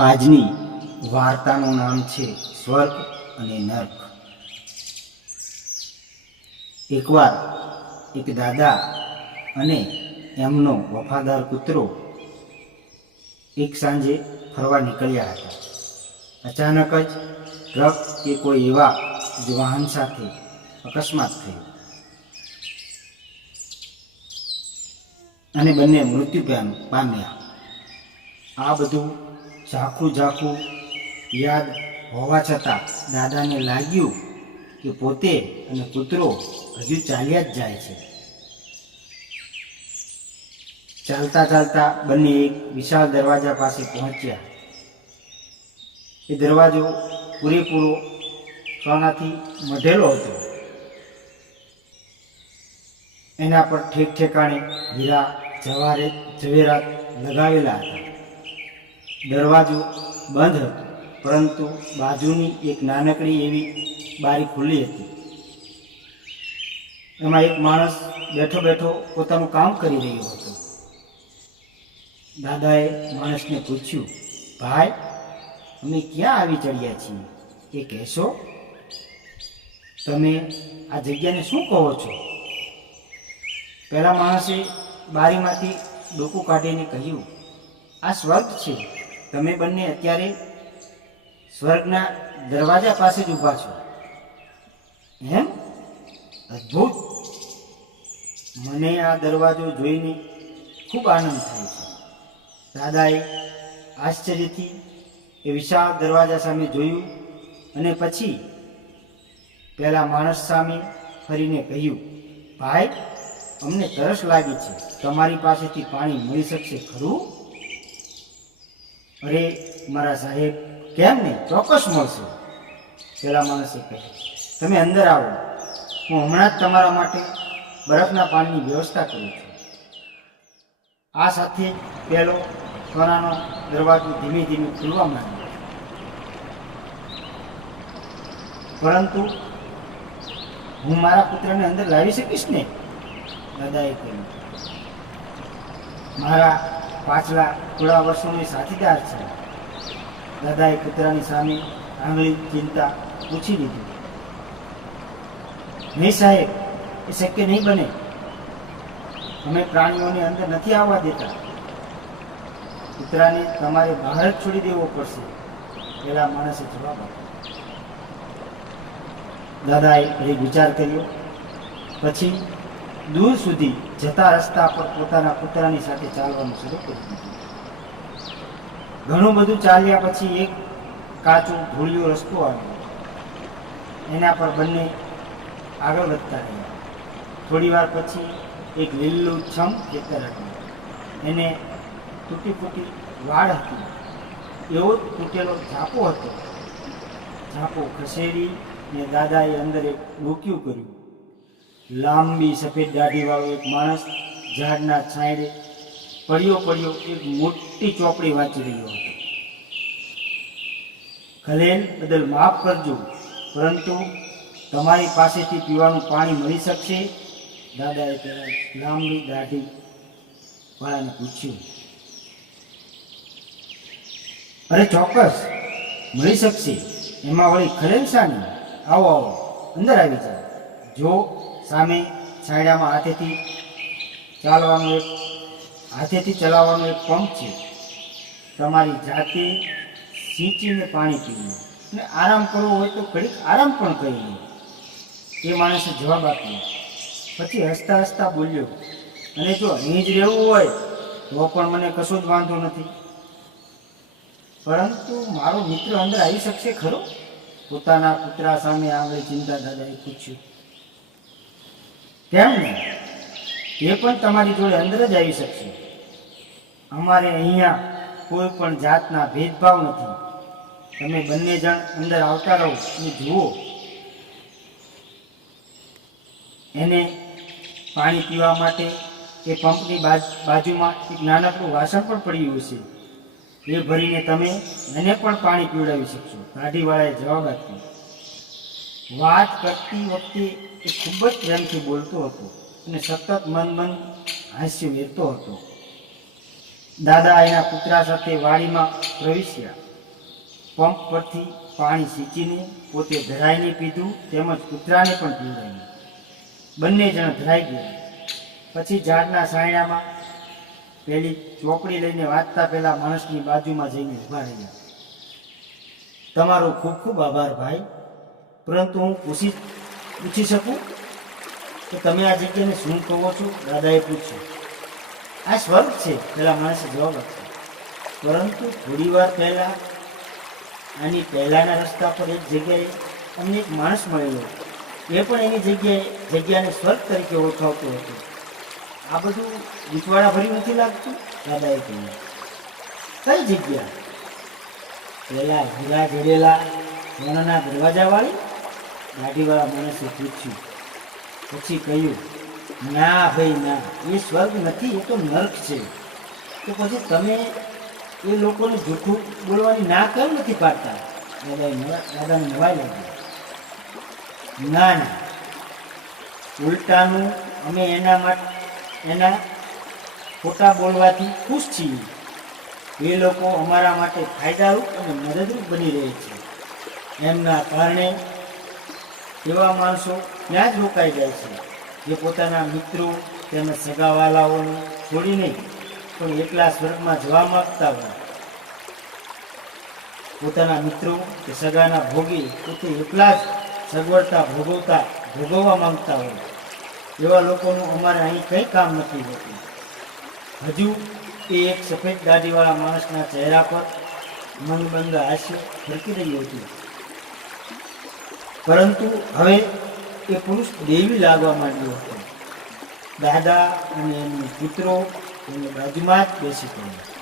આજની વાર્તાનું નામ છે સ્વર્ગ અને નર્ક. એકવાર એક દાદા અને એમનો વફાદાર કૂતરો એક સાંજે ફરવા નીકળ્યા હતા. અચાનક જ ટ્રક કે કોઈ એવા જ વાહન સાથે અકસ્માત થયો. અને બંને મૃત્યુ પામ્યા. આ બધું ઝાખું ઝાખું યાદ હોવા છતાં દાદાને લાગ્યું કે પોતે અને કૂતરો હજુ ચાલ્યા જ જાય છે. ચાલતા ચાલતા બંને એક વિશાળ દરવાજા પાસે પહોંચ્યા. એ દરવાજો પૂરેપૂરો સોનાથી મઢેલો હતો. એના પર ઠેક ઠેકાણે હીરા, જવારે, ઝવેરાત લગાવેલા હતા. દરવાજો બંધ હતો, પરંતુ બાજુની એક નાનકડી એવી બારી ખુલ્લી હતી. એમાં એક માણસ બેઠો બેઠો પોતાનું કામ કરી રહ્યો હતો. દાદાએ માણસને પૂછ્યું, ભાઈ, અમે ક્યાં આવી ચડ્યા છીએ? એ કહેશો? તમે આ જગ્યાને શું કહો છો? પહેલાં માણસે બારીમાંથી ડોકું કાઢીને કહ્યું, આ સ્વર્ગ છે. તમે બંને અત્યારે સ્વર્ગના દરવાજા પાસે જ ઊભા છો. એમ? અદ્ભુત. મને આ દરવાજો જોઈને ખૂબ આનંદ થાય છે. દાદાએ આશ્ચર્યથી એ વિશાળ દરવાજા સામે જોયું અને પછી પહેલાં માણસ સામે ફરીને કહ્યું, ભાઈ, અમને તરસ લાગી છે. તમારી પાસેથી પાણી મળી શકશે ખરું? અરે, મારા સાહેબ, કેમ નહીં? ચોક્કસ મળશે. પેલા માણસે કહ્યું, તમે અંદર આવો. હું હમણાં જ તમારા માટે બરફના પાણીની વ્યવસ્થા કરું છું. આ સાથે પહેલો સોનાનો દરવાજો ધીમે ધીમે ખુલવા માંડ્યો. પરંતુ હું મારા પુત્રને અંદર લાવી શકીશ ને? દાદાએ કહ્યું. મારા પાછલા થોડા વર્ષોની સાથીદાર છે. દાદાએ કૂતરાની સામે આંગળી ચિંતા પૂછી લીધી. નહીં સાહેબ, એ શક્ય નહીં બને. અમે પ્રાણીઓની અંદર નથી આવવા દેતા. કૂતરાને તમારે બહાર જ છોડી દેવો પડશે. પેલા માણસે જવાબ આપ્યો. દાદાએ એ વિચાર કર્યો. પછી દૂર સુધી જતા રસ્તા પર પોતાના કૂતરાની સાથે ચાલવાનું શરૂ કરી દીધું ઘણું બધું ચાલ્યા પછી એક કાચો ભૂલ્યો રસ્તો આવ્યો. એના પર બંને આગળ વધતા રહ્યા. થોડી વાર પછી એક લીલું છમ ખેતર હતું. એને તૂટી ફૂટી વાડ હતી. એવો તૂટેલો ઝાપો હતો. ઝાપો ખસેડી ને દાદાએ અંદર એક ડોક્યું કર્યું. લાંબી સફેદ દાઢીવાળો એક માણસ ઝાડના છાંયડે પડ્યો પડ્યો એક મોટી ચોપડી વાંચી રહ્યો હતો. ખલેલ બદલ માફ કરજો, પરંતુ તમારી પાસેથી પીવાનું પાણી મળી શકશે? દાદાએ પેલા લાંબી દાઢી વાળાને પૂછ્યું. અરે ચોક્કસ, મળી શકશે. એમાં વળી ખલેલ શાની આવો આવો, અંદર આવી જાઓ. જો સામે છાંયડામાં હાથેથી ચાલવાનો એક હાથેથી ચલાવવાનો એક પંપ છે. તમારી જાતે સિંચીને પાણી પીવું અને આરામ કરવો હોય તો ઘડીક આરામ પણ કરી લો. એ માણસે જવાબ આપ્યો. પછી હસતા હસતા બોલ્યો, અને જો અહીં જ રહેવું હોય, તો પણ મને કશો જ વાંધો નથી. પરંતુ મારો મિત્ર અંદર આવી શકશે ખરો? પોતાના કૂતરા સામે આંગળી ચિંતા દાદાએ પૂછ્યું. કેમ ને? એ પણ તમારી જોડે અંદર જ આવી શકશે. અમારે અહીંયા કોઈ પણ જાતના ભેદભાવ નથી. તમે બંને જણ અંદર આવતા રહો અને જુઓ. એને પાણી પીવા માટે એ પંપની બાજ- બાજુમાં એક નાનકડું વાસણ પણ પડ્યું હશે. એ ભરીને તમે એને પણ પાણી પીવડાવી શકશો. ગાડીવાળાએ જવાબ આપ્યો. વાત કરતી વખતે એ ખૂબ જ પ્રેમથી બોલતો હતો અને સતત મન મન હાસ્ય વેરતો હતો. દાદા એના કૂતરા સાથે વાડીમાં પ્રવેશ્યા. પંપ પરથી પાણી સિંચીને પોતે ધરાઈને પીધું તેમજ કૂતરાને પણ પીવડાવ્યું. બંને જણ ધરાઈ ગયા. પછી ઝાડના સાયણામાં પેલી ચોપડી લઈને વાંચતા પહેલાં માણસની બાજુમાં જઈને ઊભા રહ્યા. તમારો ખૂબ ખૂબ આભાર ભાઈ. પરંતુ હું પૂછી પૂછી શકું? કે તમે આ જગ્યાને શું કહો છો? દાદાએ પૂછ્યું. આ સ્વર્ગ છે, પેલા માણસે જવાબ આપ્યો. પરંતુ થોડી વાર પહેલા આની પહેલાના રસ્તા પર એક જગ્યાએ અમને એક માણસ મળેલો. એ પણ એની જગ્યાએ જગ્યાને સ્વર્ગ તરીકે ઓળખાવતો હતો. આ બધું વિચવાડા ભર્યું નથી લાગતું? દાદાએ કહ્યું. કઈ જગ્યા? પેલા હીરા જડેલા સોનાના દરવાજાવાળી? ગાડીવાળા માણસે પૂછ્યું? પછી કહ્યું, ના ભાઈ, ના. એ સ્વર્ગ નથી, એ તો નર્ક છે. તો પછી તમે એ લોકોને જૂઠું બોલવાની ના કેમ નથી પાડતા? દાદાએ દાદાને નવાઈ લાગી. ના ના. ઉલટાનું અમે એના માટે એના ખોટા બોલવાથી ખુશ છીએ. એ લોકો અમારા માટે ફાયદારૂપ અને મદદરૂપ બની રહે છે. એમના કારણે એવા માણસો ત્યાં જ રોકાઈ જાય છે. જે પોતાના મિત્રો તેમજ સગાવાલાઓને છોડીને પણ એકલા સ્વર્ગમાં જવા માગતા હોય. પોતાના મિત્રો કે સગાના ભોગી પોતે એકલા જ સગવડતા ભોગવતા ભોગવવા માંગતા હોય. એવા લોકોનું અમારે અહીં કંઈ કામ નથી હોતું. હજુ એ એક સફેદ દાઢીવાળા માણસના ચહેરા પર મનબંધ હાસ્ય ફરકી રહ્યું હતું. પરંતુ હવે એ પુરુષ દેવી લાગવા માંડ્યો હતો. દાદા અને એમના મિત્રો એની બાજુમાં જ બેસી પડ્યા.